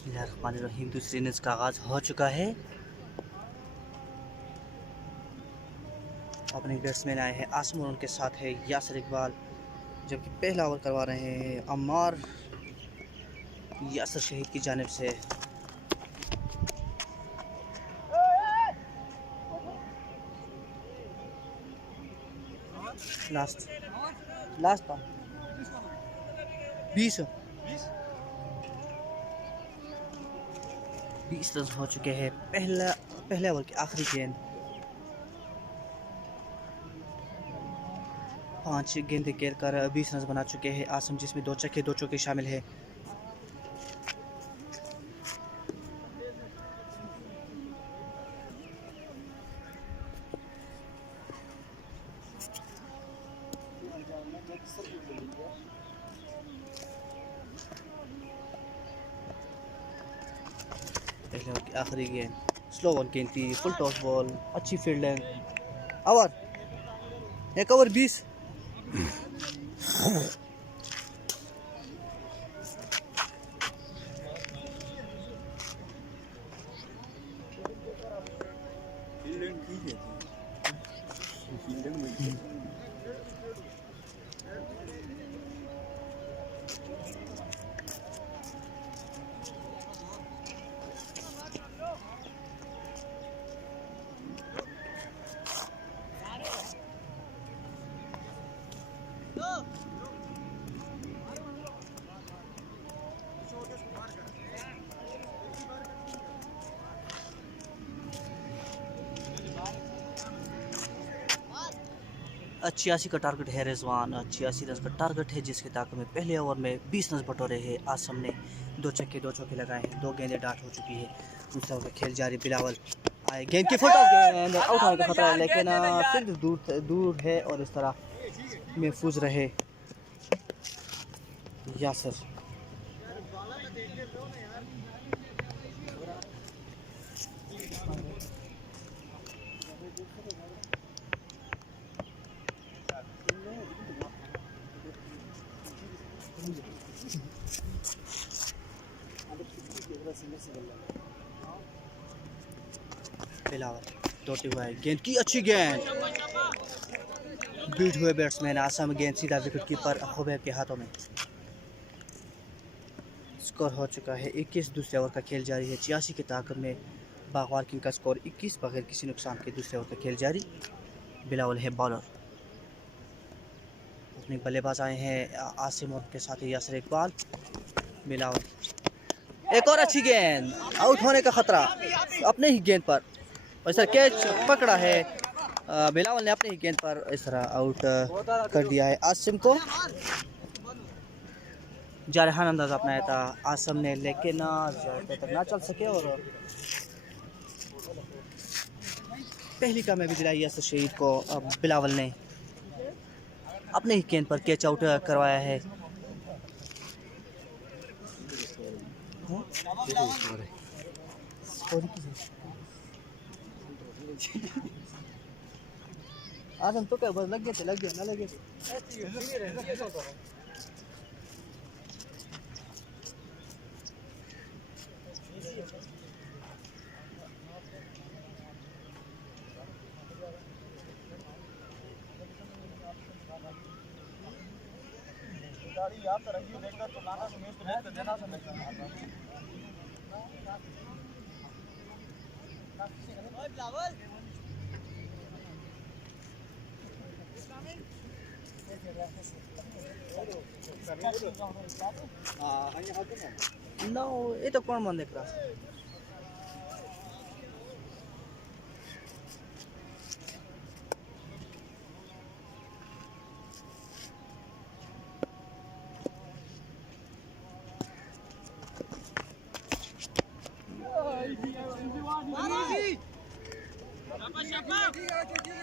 बिस्मिल्लाहिर्रहमानिर्रहीम। दूसरी इनिंग्स का आगाज़ हो चुका है। ओपनिंग बैट्समैन आए हैं आसिम और उनके साथ है यासिर इकबाल, जबकि पहला ओवर करवा रहे हैं अम्मार यासिर शहीद की जानिब से। लास्ट 20 रन हो चुके हैं। पहले ओवर की आखिरी गेंद। 5 गेंदें खेल कर 20 रन बना चुके हैं आसिम, जिसमें 2 छक्के 2 चौके शामिल है। पहले ओवर की आखिरी गेंद स्लो बॉल गेंद थी, फुल टॉस बॉल, अच्छी फील्डिंग। एक ओवर 20। छियासी का टारगेट है रिजवान, 86 रन का टारगेट है, जिसके ताक़त में पहले ओवर में 20 रन बटोरे हैं आसम ने। 2 छक्के 2 चौके लगाए हैं, 2 गेंदें डाट हो चुकी है। दूसरा ओवर खेल जारी। बिलावल आए, गेंद की फुल टॉस गेंद, आउट होने का खतरा है, लेकिन फील्ड दूर है और इस तरह महफूज रहे यासिर। बिलावल दौड़ते हुए गेंद की अच्छी गेंद, बीट हुए बैट्समैन आसम, गेंद सीधा विकेट कीपर खुबैब के हाथों में। स्कोर हो चुका है 21। दूसरे ओवर का खेल जारी है। 86 की ताकत में बागवार किंग का स्कोर 21 बगैर किसी नुकसान के। दूसरे ओवर का खेल जारी। बिलावल है बॉलर। अपने बल्लेबाज आए हैं आसिम और के साथ ही यासिर इकबाल। बिलावल एक और अच्छी गेंद, आउट होने का खतरा अपने ही गेंद पर। इस तरह कैच पकड़ा है बिलावल ने, अपने ही गेंद पर इस तरह आउट कर दिया है आसिम को। जारहान अंदाज अपनाया था आसम ने, लेकिन तक ना चल सके और पहली कामयाबी दिलाई यासिर शहीद को। बिलावल ने अपने ही गेंद पर कैच आउट करवाया है। आसम तो क्या बस लग गया ना लगे। याद रखिए, देखकर तो लाना से मैच तो देना से मैच नो, ये तो कौन मन देख रहा है।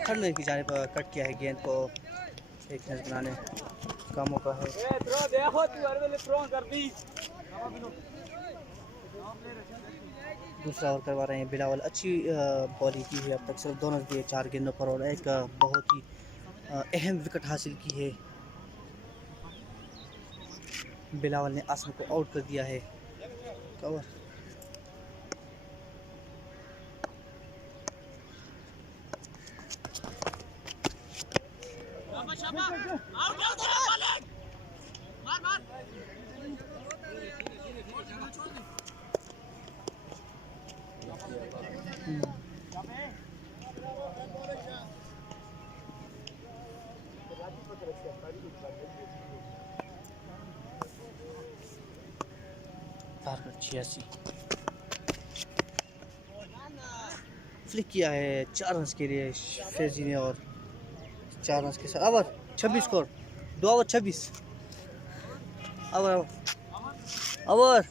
खंड की जाने पर कट किया है गेंद को, एक मैच बनाने का मौका है। दूसरा ओवर करवा रहे हैं बिलावल। अच्छी बॉलिंग की है अब तक, सिर्फ 2 रन दिए 4 गेंदों पर और एक बहुत ही अहम विकेट हासिल की है। बिलावल ने आसम को आउट कर दिया है। कवर टारगेट 86 फ्लिक किया है 4 रन के लिए फैजी ने और 4 रन के साथ over 26 score 2 over 26 over over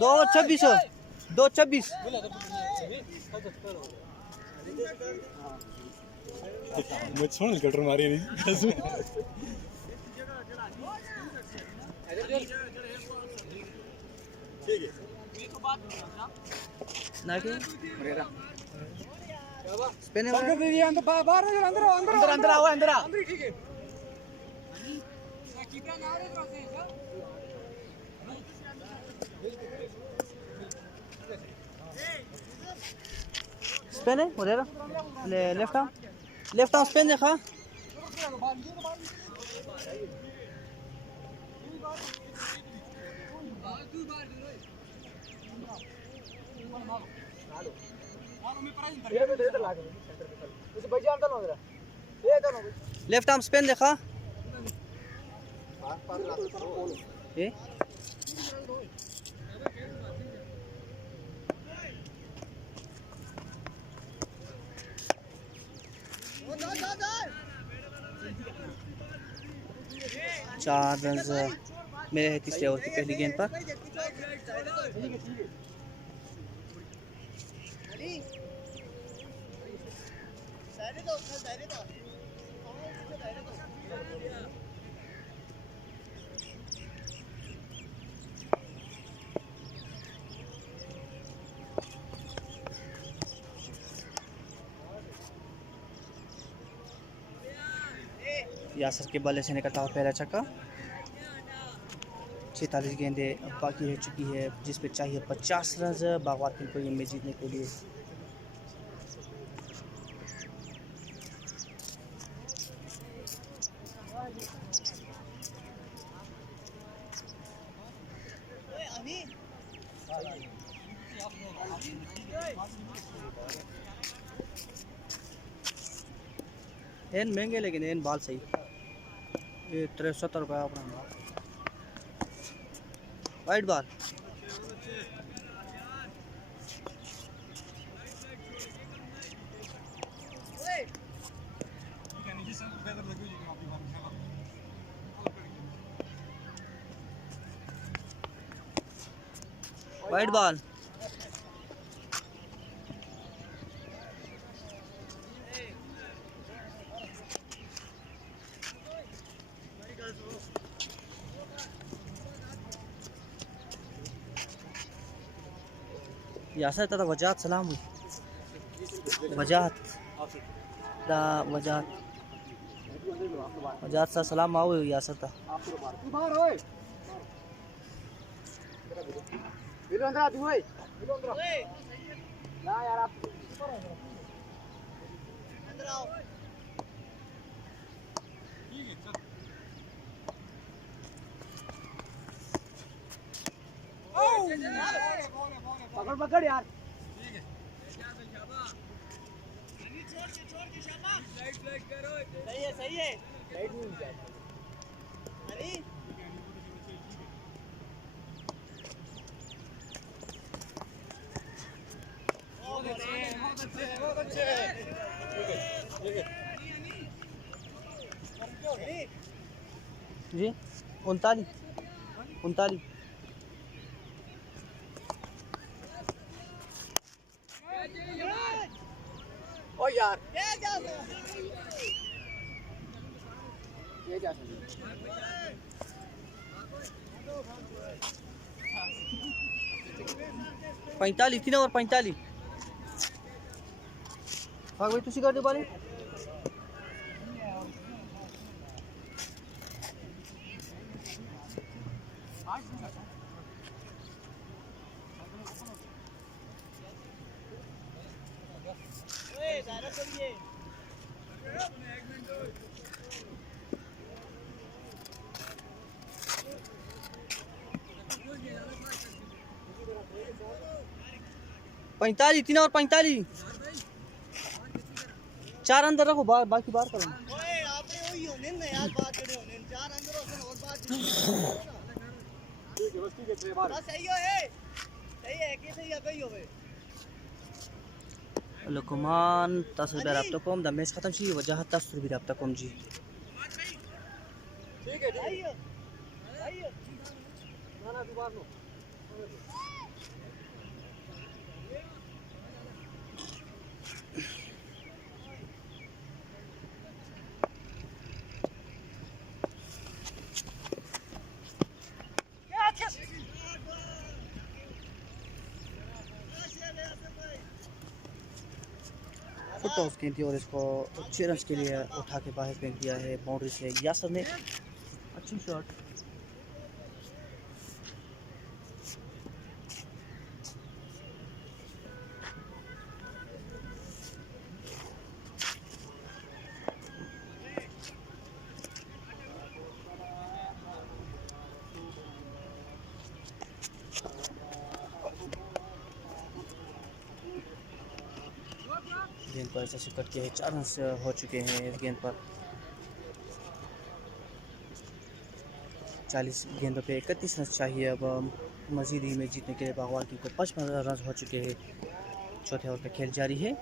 दो 26 2 26 मुझे सुन कटर मारी नहीं ठीक है ना के स्पिन अंदर बाहर अंदर अंदर अंदर आओ अंदर आ ठीक है स्पिन है उधर लेफ्ट आर्म स्पिन देखा लेफ्ट आर्म स्पिन देखा ये चार रन मेरे है तीसरे ओवर की पहली गेंद पर यासर के बल्ले से निकलता हुआ पहला छक्का 46 गेंदें बाकी रह चुकी है जिसपे चाहिए 50 रन बागवार टीम को ये मैच जीतने के लिए। एन महंगे लेकिन एन बाल सही ये 73 रुपया अपना वाइट बाल वाइट बॉल यासर तथा वजात सलाम हुई वजात दा वजात सा सलाम आओ यासर ता पकड़ पकड़ यार सही है जी 39 ओ यार ये क्या 45 3 ओवर 45 हाँ भाई तुसी कर दो बाले पैंतालीस 3 ओवर 45 चार अंदर रखो बाकी बाहर करो लुकमान 10 रुपये रब्ता कम द मैच खत्म शी वजह 10 रुपये रब्ता कम जी ठीक है ना ना दोबारा नो फुट टॉस गेंद थी और इसको 6 रन के लिए उठा के बाहर फेंक दिया है बाउंड्री से यासर ने अच्छी शॉट गेंद पर ऐसा शिकट किया है 4 रन हो चुके हैं इस गेंद पर 40 गेंदों पे 31 रन चाहिए अब मजीद ही में जीतने के लिए बागवाल टीम को 55 रन हो चुके हैं चौथे ओवर पे खेल जारी है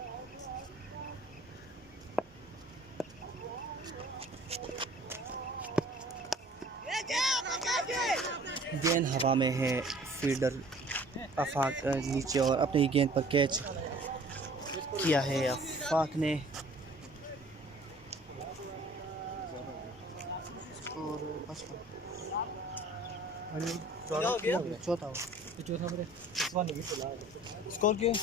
गेंद हवा में है फील्डर आफाक नीचे और अपनी गेंद पर कैच किया है आफाक ने चौथा स्कोर क्यों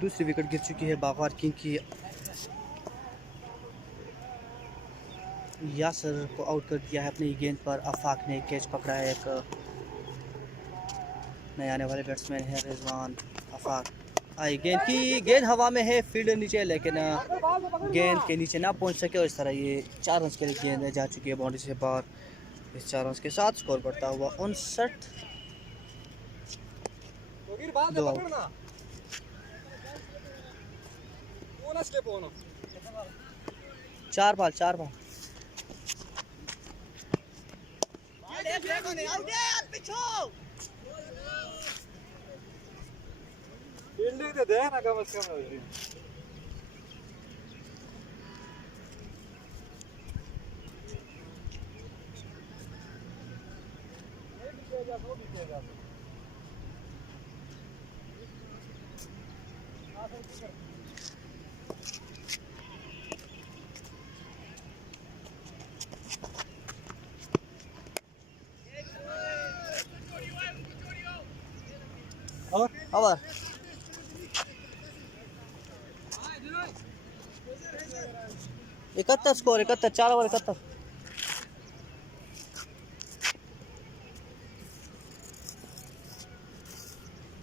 2 विकेट गिर चुकी है बागवार किंग की यासर को आउट कर दिया है अपनी गेंद पर आफाक ने कैच पकड़ा है एक नए आने वाले बैट्समैन है रिजवान आफाक आई गेंद हवा में है फील्ड नीचे लेकिन गेंद के नीचे ना पहुंच सके और इस तरह ये 4 रन के लिए गेंद जा चुकी है बाउंड्री से बाहर इस 4 रन के साथ स्कोर बढ़ता हुआ 59 2 आउट 4 बॉल फील्डिंग तो दे ना कम से कम ओवर 71 स्कोर 71 4 ओवर 71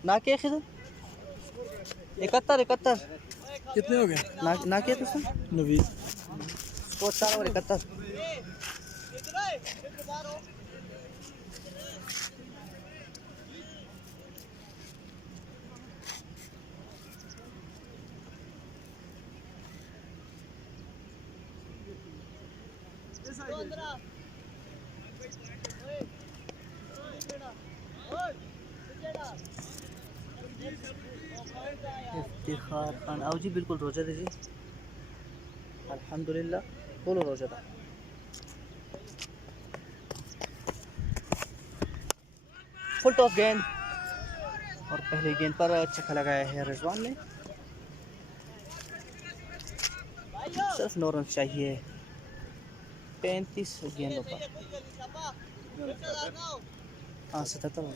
ना किया खिदर 71 कितने हो गए ना किया तुझसे 90 स्कोर 4 ओवर 71 15 इफ्तिखार खान आओ जी, बिल्कुल रोजा दे जी, अल्हम्दुलिल्लाह बोलो रोजा था। फुल टॉस गेंद और पहले गेंद पर छक्का लगाया है रिजवान ने। सिर्फ 9 रन चाहिए 35 गेंदों पर। हाँ 77 रन।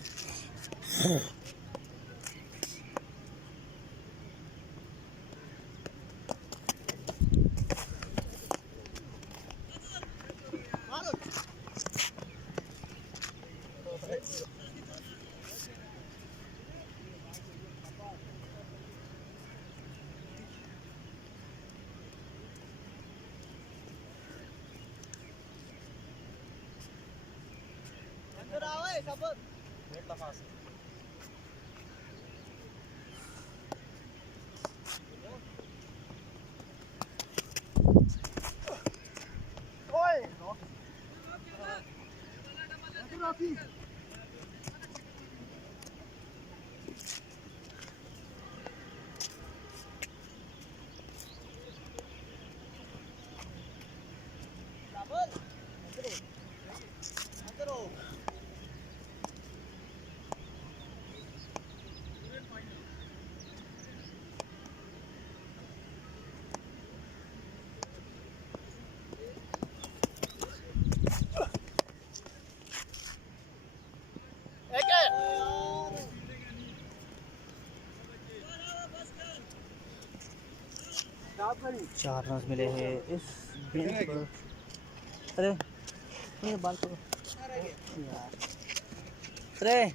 चार रन मिले हैं इस गेंद पर। अरे ये बाल को यार, अरे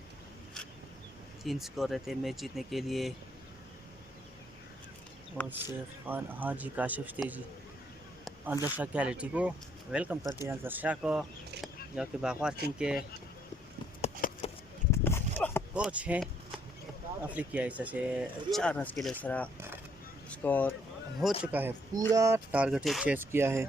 3 स्कोर रहते मैच जीतने के लिए। और सिर्फ खान, हाँ जी काशिफ तेजी अंदर शाह क्वालिटी को वेलकम करते हैं अंदर शाह को, जो कि बागवार किंग के कोच हैं अफ्रीकी ऐसा से। 4 रन के लिए सारा स्कोर हो चुका है, पूरा टारगेट चेस किया है।